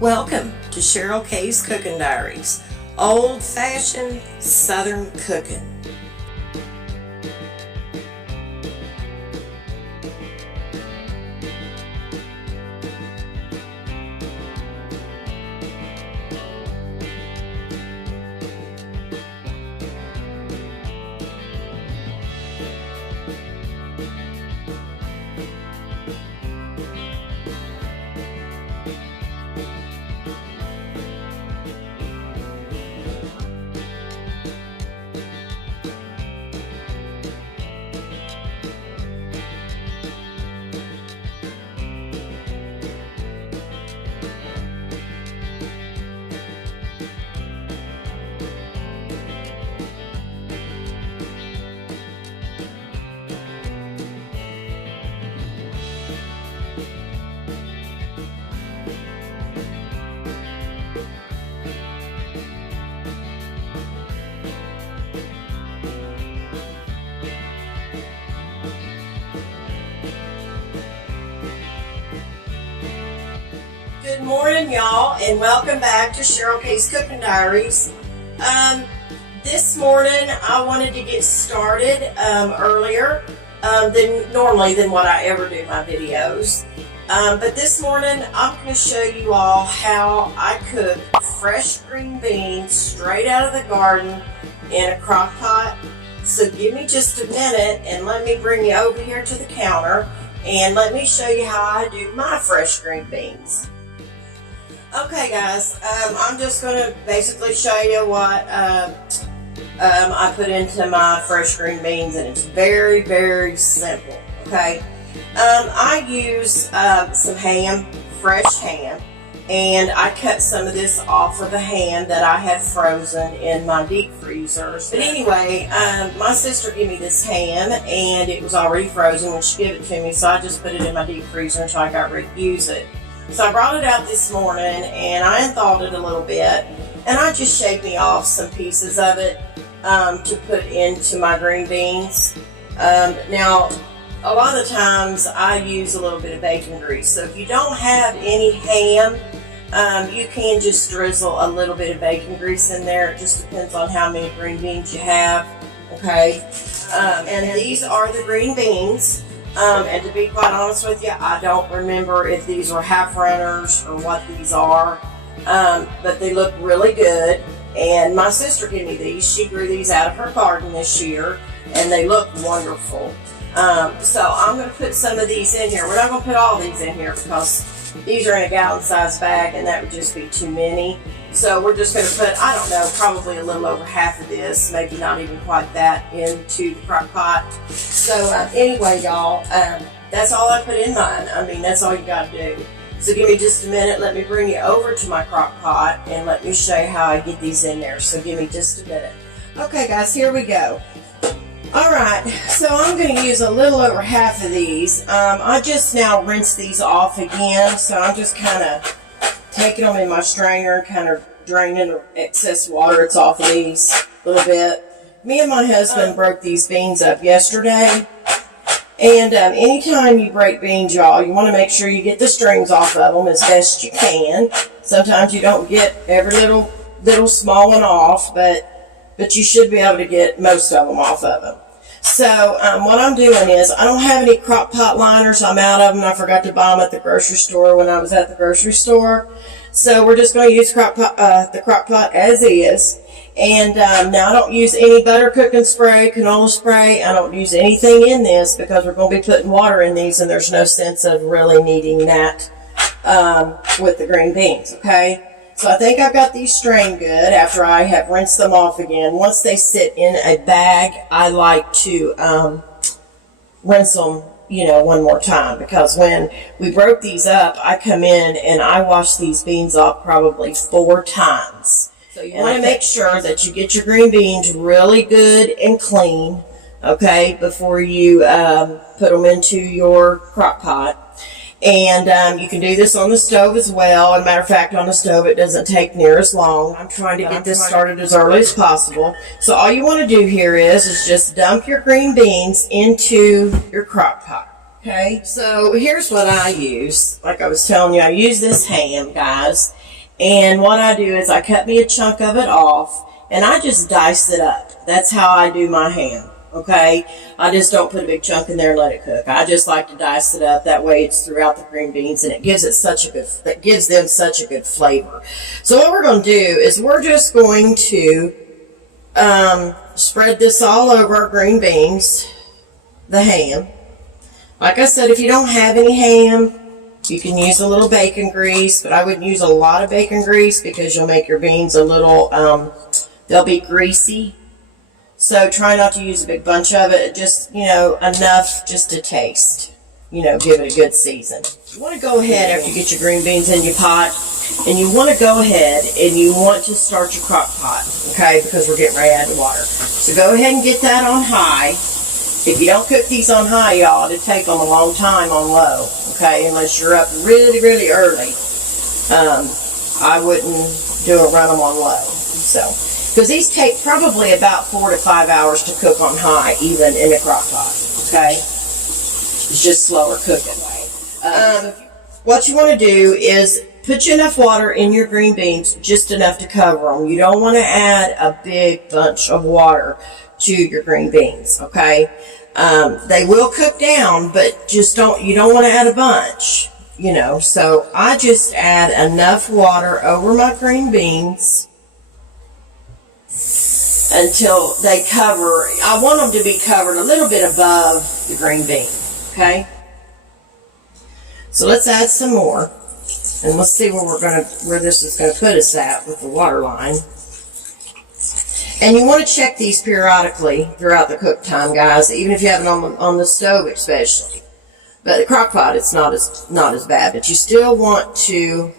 Welcome to Cheryl K's Cooking Diaries, old-fashioned Southern cooking. Good morning, y'all, and welcome back to Cheryl K's Cooking Diaries. This morning I wanted to get started earlier than what I ever do my videos. But this morning I'm going to show you all how I cook fresh green beans straight out of the garden in a crock pot. So give me just a minute and let me bring you over here to the counter and let me show you how I do my fresh green beans. Okay guys, I'm just going to basically show you what I put into my fresh green beans, and it's very, very simple, okay? I use some ham, fresh ham, and I cut some of this off of the ham that I had frozen in my deep freezers. But anyway, my sister gave me this ham, and it was already frozen when she gave it to me, so I just put it in my deep freezer until I got ready to use it. So I brought it out this morning and I unthawed it a little bit, and I just shaved me off some pieces of it to put into my green beans. Now, a lot of times I use a little bit of bacon grease, so if you don't have any ham, you can just drizzle a little bit of bacon grease in there. It just depends on how many green beans you have, okay? And these are the green beans. And to be quite honest with you, I don't remember if these are half runners or what these are, but they look really good. And my sister gave me these. She grew these out of her garden this year, and they look wonderful. So I'm going to put some of these in here. We're not going to put all these in here because these are in a gallon-sized bag, and that would just be too many. So we're just going to put, I don't know, probably a little over half of this, maybe not even quite that, into the crock pot. So anyway, y'all, that's all I put in mine. I mean, that's all you got to do. So give me just a minute. Let me bring you over to my crock pot, and let me show you how I get these in there. So give me just a minute. Okay, guys, here we go. All right, so I'm going to use a little over half of these. I just now rinsed these off again, so I'm just kind of taking them in my strainer and kind of draining the excess water that's off of these a little bit. Me and my husband broke these beans up yesterday, and anytime you break beans, y'all, you want to make sure you get the strings off of them as best you can. Sometimes you don't get every little small one off, but you should be able to get most of them off of them. So what I'm doing is, I don't have any crock pot liners. I'm out of them. I forgot to buy them at the grocery store when I was at the grocery store. So we're just going to use the crock pot as is. And now I don't use any butter cooking spray, canola spray. I don't use anything in this because we're going to be putting water in these, and there's no sense of really needing that with the green beans, okay? So I think I've got these strained good after I have rinsed them off again. Once they sit in a bag, I like to rinse them, one more time, because when we broke these up, I come in and I wash these beans off probably 4 times. So you want to make sure that you get your green beans really good and clean, okay, before you put them into your crock pot. And you can do this on the stove as well. As a matter of fact, on the stove it doesn't take near as long. I'm trying to get this started as early as possible. So all you want to do here is just dump your green beans into your crock pot. Okay, so here's what I use. Like I was telling you, I use this ham, guys. And what I do is I cut me a chunk of it off, and I just dice it up. That's how I do my ham, okay? I just don't put a big chunk in there and let it cook. I just like to dice it up. That way it's throughout the green beans, and it gives them such a good flavor. So what we're going to do is we're just going to spread this all over our green beans, the ham. Like I said, if you don't have any ham, you can use a little bacon grease, but I wouldn't use a lot of bacon grease because you'll make your beans a little, they'll be greasy. So try not to use a big bunch of it, just, enough just to taste. Give it a good season. You want to go ahead after you get your green beans in your pot, and you want to go ahead and you want to start your crock pot, okay, because we're getting ready to add the water. So go ahead and get that on high. If you don't cook these on high, y'all, it'll take them a long time on low, okay, unless you're up really, really early. I wouldn't run them on low, so. Because these take probably about 4 to 5 hours to cook on high, even in a crock pot, okay? It's just slower cooking. What you want to do is put enough water in your green beans, just enough to cover them. You don't want to add a big bunch of water to your green beans, okay? They will cook down, but you don't want to add a bunch, So I just add enough water over my green beans until they cover. I want them to be covered a little bit above the green bean, okay? So let's add some more, and let's see where this is going to put us at with the water line. And you want to check these periodically throughout the cook time, guys, even if you have it on the stove especially. But the crock pot, it's not as bad, but you still want to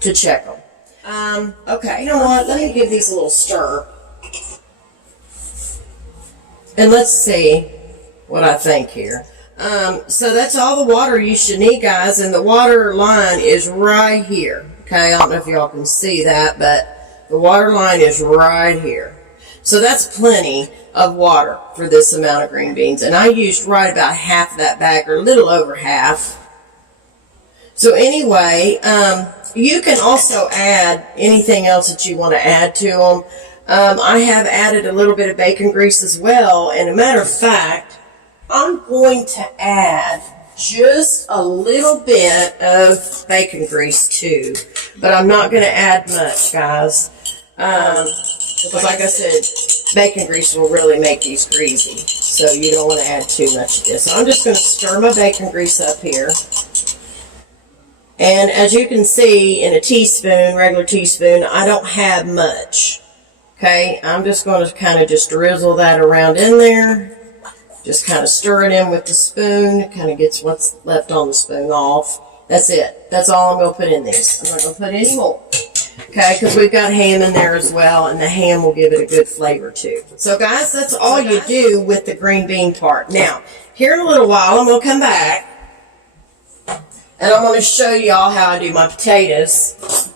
check them. Okay, you know what? Let me give these a little stir. And let's see what I think here. So that's all the water you should need, guys, and the water line is right here. Okay, I don't know if y'all can see that, but the water line is right here. So that's plenty of water for this amount of green beans. And I used right about half of that bag, or a little over half. So anyway, you can also add anything else that you want to add to them. I have added a little bit of bacon grease as well. And a matter of fact, I'm going to add just a little bit of bacon grease too. But I'm not going to add much, guys. Because like I said, bacon grease will really make these greasy. So you don't want to add too much of this. So I'm just going to stir my bacon grease up here. And as you can see, in a teaspoon, regular teaspoon, I don't have much. Okay, I'm just going to kind of just drizzle that around in there. Just kind of stir it in with the spoon. It kind of gets what's left on the spoon off. That's it. That's all I'm going to put in these. I'm not going to put any more. Okay, because we've got ham in there as well, and the ham will give it a good flavor too. So guys, that's all you do with the green bean part. Now, here in a little while, I'm going to come back, and I'm going to show y'all how I do my potatoes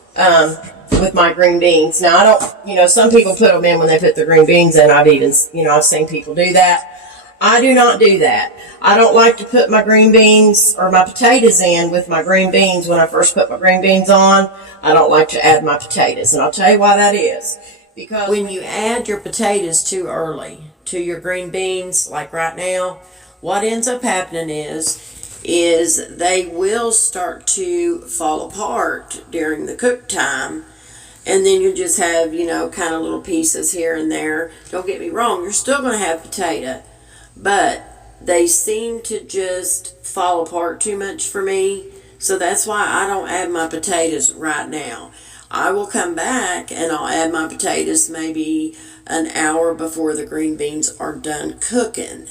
with my green beans. Now, I don't, some people put them in when they put the green beans in. I've seen people do that. I do not do that. I don't like to put my green beans or my potatoes in with my green beans when I first put my green beans on. I don't like to add my potatoes, and I'll tell you why that is. Because when you add your potatoes too early to your green beans, like right now, what ends up happening is they will start to fall apart during the cook time, and then you just have, kind of little pieces here and there. Don't get me wrong, you're still going to have potato, but they seem to just fall apart too much for me. So that's why I don't add my potatoes right now. I will come back and I'll add my potatoes maybe an hour before the green beans are done cooking.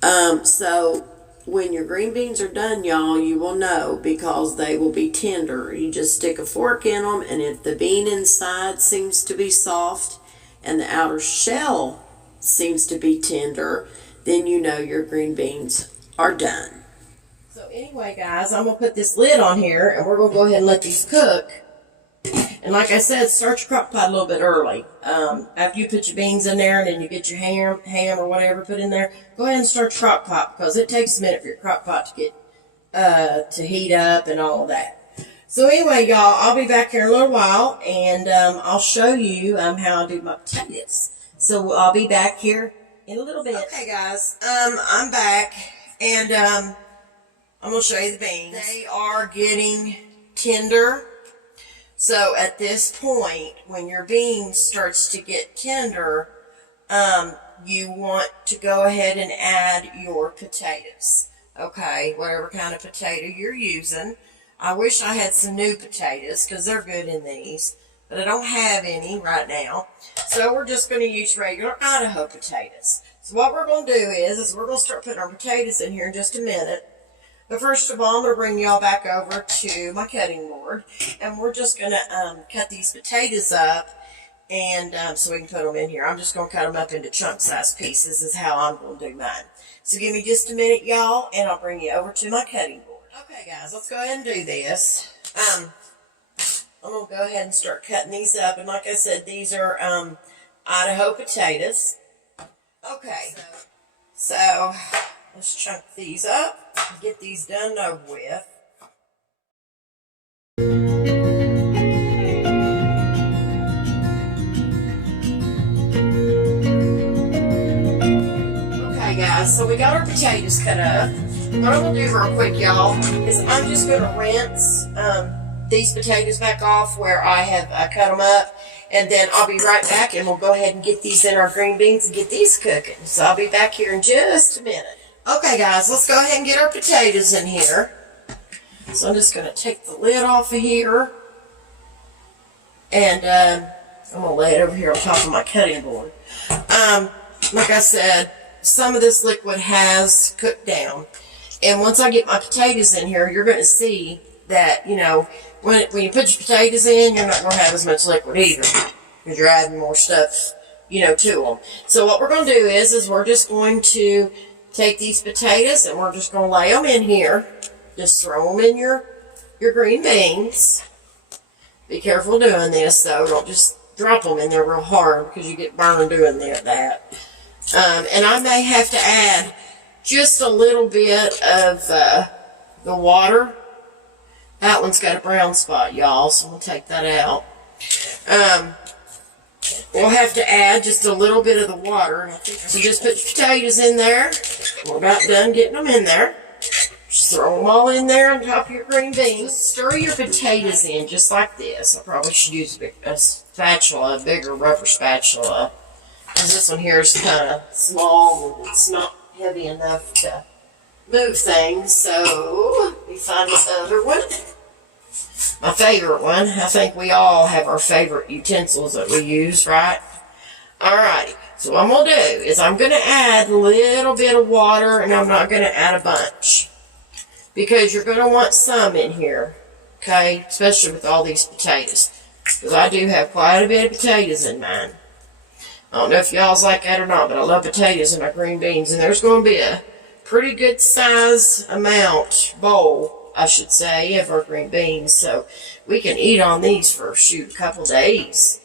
So when your green beans are done, y'all, you will know because they will be tender. You just stick a fork in them, and if the bean inside seems to be soft and the outer shell seems to be tender, then you know your green beans are done. So anyway, guys, I'm going to put this lid on here, and we're going to go ahead and let these cook. And like I said, start your crock pot a little bit early. After you put your beans in there and then you get your ham or whatever put in there, go ahead and start your crock pot because it takes a minute for your crock pot to get to heat up and all of that. So anyway, y'all, I'll be back here in a little while, and I'll show you how I do my potatoes. So I'll be back here in a little bit. Okay, guys, I'm back, and I'm going to show you the beans. They are getting tender. So at this point, when your beans starts to get tender, you want to go ahead and add your potatoes. Okay, whatever kind of potato you're using. I wish I had some new potatoes because they're good in these, but I don't have any right now. So we're just going to use regular Idaho potatoes. So what we're going to do is we're going to start putting our potatoes in here in just a minute. But first of all, I'm going to bring y'all back over to my cutting board, and we're just going to cut these potatoes up, and so we can put them in here. I'm just going to cut them up into chunk-sized pieces is how I'm going to do mine. So give me just a minute, y'all, and I'll bring you over to my cutting board. Okay, guys, let's go ahead and do this. I'm going to go ahead and start cutting these up. And like I said, these are Idaho potatoes. Okay, so let's chunk these up and get these done over with. Okay, guys, so we got our potatoes cut up. What I'm going to do real quick, y'all, is I'm just going to rinse these potatoes back off where I have cut them up, and then I'll be right back, and we'll go ahead and get these in our green beans and get these cooking. So I'll be back here in just a minute. Okay, guys, let's go ahead and get our potatoes in here. So I'm just going to take the lid off of here, and I'm going to lay it over here on top of my cutting board. Like I said, some of this liquid has cooked down. And once I get my potatoes in here, you're going to see that, you know, when you put your potatoes in, you're not going to have as much liquid either, because you're adding more stuff, you know, to them. So what we're going to do is we're just going to take these potatoes and we're just going to lay them in here. Just throw them in your green beans. Be careful doing this, though. Don't just drop them in there real hard, because you get burned doing that. And I may have to add just a little bit of the water. That one's got a brown spot, y'all, so we'll take that out. We'll have to add just a little bit of the water. So just put your potatoes in there. We're about done getting them in there. Just throw them all in there on top of your green beans. Stir your potatoes in just like this. I probably should use a spatula, a bigger rubber spatula, because this one here is kind of small and it's not heavy enough to move things. So let me find this other one, my favorite one. I think we all have our favorite utensils that we use, right? Alrighty, so what I'm going to do is I'm going to add a little bit of water, and I'm not going to add a bunch, because you're going to want some in here, okay, especially with all these potatoes, because I do have quite a bit of potatoes in mine. I don't know if y'all's like that or not, but I love potatoes and my green beans. And there's going to be a pretty good size bowl, I should say, of our green beans. So we can eat on these for, a couple days.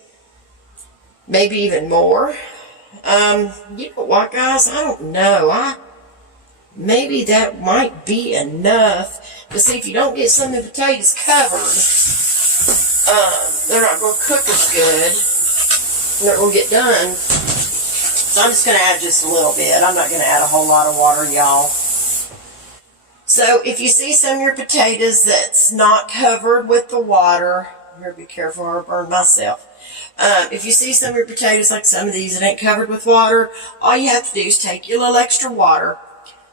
Maybe even more. You know what, guys? I don't know. Maybe that might be enough. But see, if you don't get some of the potatoes covered, they're not going to cook as good. They're going to get done. So I'm just going to add just a little bit. I'm not going to add a whole lot of water, y'all. So if you see some of your potatoes that's not covered with the water, I'm going to be careful or I'll burn myself. If you see some of your potatoes, like some of these, that ain't covered with water, all you have to do is take your little extra water,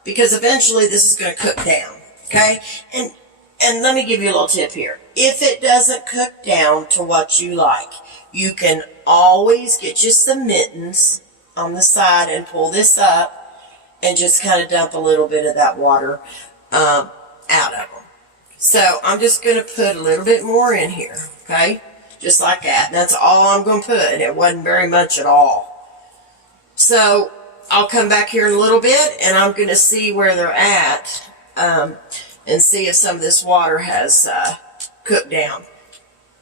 because eventually this is going to cook down. Okay? And let me give you a little tip here. If it doesn't cook down to what you like, you can always get you some mittens on the side and pull this up and just kind of dump a little bit of that water out of them. So I'm just going to put a little bit more in here, okay? Just like that. And that's all I'm going to put. It wasn't very much at all. So I'll come back here in a little bit, and I'm going to see where they're at and see if some of this water has cooked down.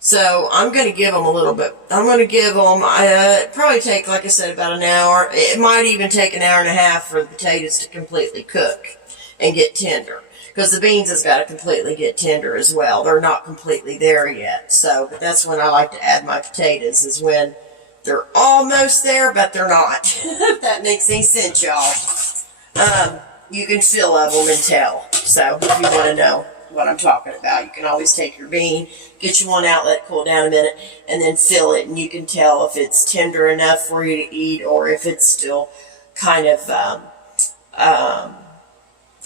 So I'm going to give them a little bit. I'm going to give them, it probably take, like I said, about an hour. It might even take an hour and a half for the potatoes to completely cook and get tender. because the beans has got to completely get tender as well. They're not completely there yet. So, but that's when I like to add my potatoes, is when they're almost there, but they're not. If that makes any sense, y'all. You can feel of them and tell. So if you want to know what I'm talking about, you can always take your bean, get you one out, let it cool down a minute, and then fill it, and you can tell if it's tender enough for you to eat or if it's still kind of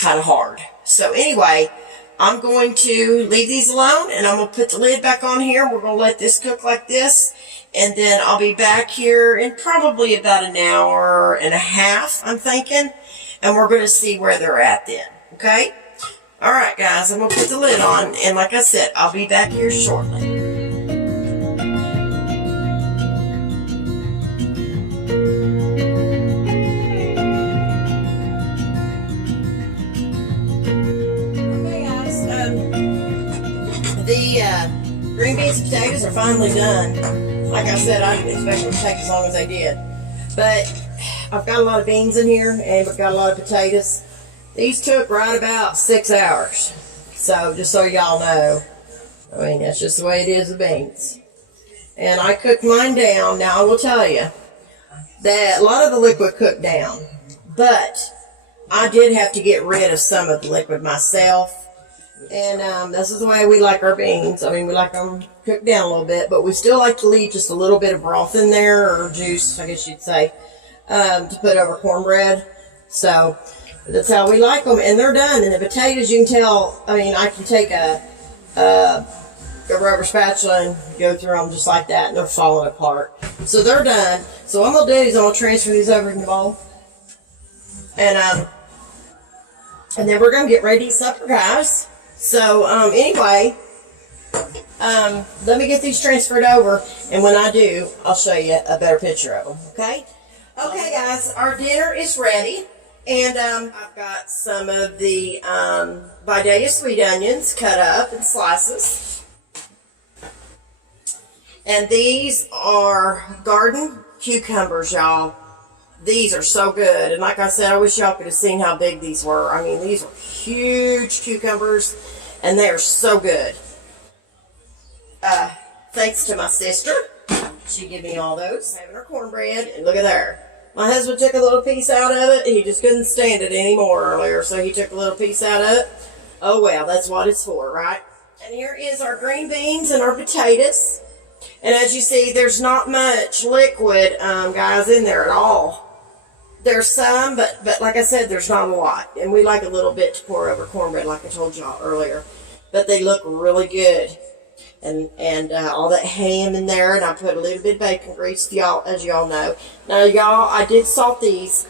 hard. So anyway, I'm going to leave these alone, and I'm going to put the lid back on here. We're going to let this cook like this, and then I'll be back here in probably about an hour and a half, I'm thinking, and we're going to see where they're at then, okay? All right, guys, I'm going to put the lid on, and like I said, I'll be back here shortly. The green beans and potatoes are finally done. Like I said, I didn't expect them to take as long as they did. But I've got a lot of beans in here, and I've got a lot of potatoes. These took right about 6 hours. So, just so y'all know, I mean, that's just the way it is with beans. And I cooked mine down. Now, I will tell you that a lot of the liquid cooked down. But I did have to get rid of some of the liquid myself. And this is the way we like our beans. I mean, we like them cooked down a little bit, but we still like to leave just a little bit of broth in there, or juice, I guess you'd say, to put over cornbread. So that's how we like them, and they're done. And the potatoes, you can tell, I mean, I can take a rubber spatula and go through them just like that, and they're falling apart. So they're done. So what I'm going to do is I'm going to transfer these over in the bowl. And then we're going to get ready to eat supper, guys. So, anyway, let me get these transferred over, and when I do, I'll show you a better picture of them, okay? Okay, guys, our dinner is ready, and I've got some of the Idaho sweet onions cut up in slices. And these are garden cucumbers, y'all. These are so good, and like I said, I wish y'all could have seen how big these were. I mean, these were huge cucumbers, and they are so good. Thanks to my sister. She gave me all those. Having her cornbread, and look at there. My husband took a little piece out of it. He just couldn't stand it anymore earlier, so he took a little piece out of it. Oh, well, that's what it's for, right? And here is our green beans and our potatoes. And as you see, there's not much liquid, guys, in there at all. There's some, but like I said, there's not a lot. And we like a little bit to pour over cornbread, like I told y'all earlier. But they look really good. And all that ham in there, and I put a little bit of bacon grease, as y'all know. Now, y'all, I did salt these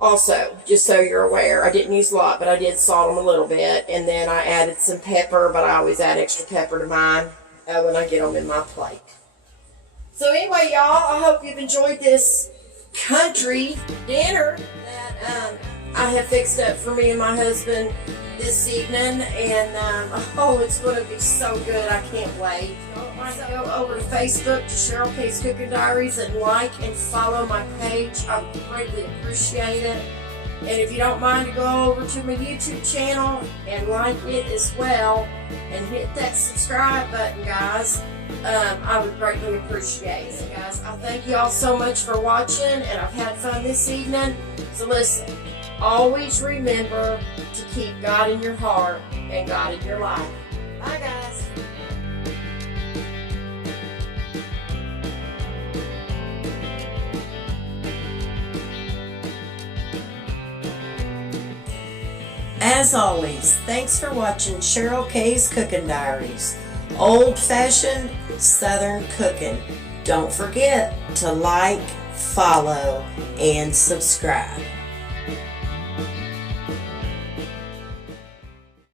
also, just so you're aware. I didn't use a lot, but I did salt them a little bit. And then I added some pepper, but I always add extra pepper to mine when I get them in my plate. So anyway, y'all, I hope you've enjoyed this country dinner that I have fixed up for me and my husband this evening, and oh, it's going to be so good. I can't wait. So go over to Facebook to Cheryl K's Cooking Diaries and like and follow my page. I greatly appreciate it. And if you don't mind to go over to my YouTube channel and like it as well and hit that subscribe button, guys, I would greatly appreciate it, guys. I thank you all so much for watching, and I've had fun this evening. So listen, always remember to keep God in your heart and God in your life. Bye, guys. As always, thanks for watching Cheryl K's Cooking Diaries. Old-fashioned Southern cooking. Don't forget to like, follow, and subscribe.